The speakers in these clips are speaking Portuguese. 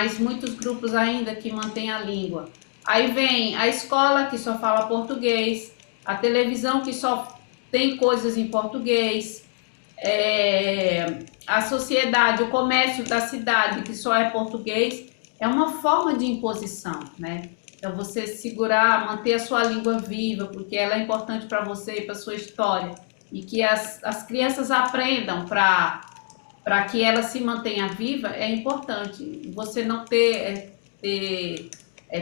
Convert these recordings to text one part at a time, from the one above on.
mas muitos grupos ainda que mantêm a língua. Aí vem a escola que só fala português, a televisão que só tem coisas em português, a sociedade, o comércio da cidade que só é português, é uma forma de imposição, né? Então você segurar, manter a sua língua viva, porque ela é importante para você e para sua história, e que as crianças aprendam para que ela se mantenha viva, é importante. Você não ter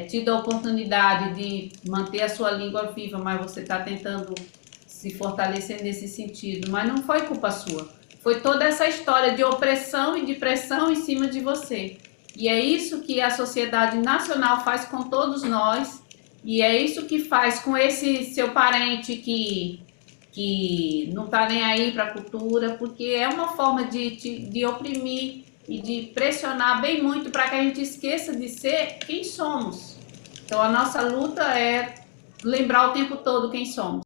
tido a oportunidade de manter a sua língua viva, mas você está tentando se fortalecer nesse sentido. Mas não foi culpa sua. Foi toda essa história de opressão e de pressão em cima de você. E é isso que a sociedade nacional faz com todos nós, e é isso que faz com esse seu parente que não está nem aí para a cultura, porque é uma forma de oprimir e de pressionar bem muito para que a gente esqueça de ser quem somos. Então a nossa luta é lembrar o tempo todo quem somos.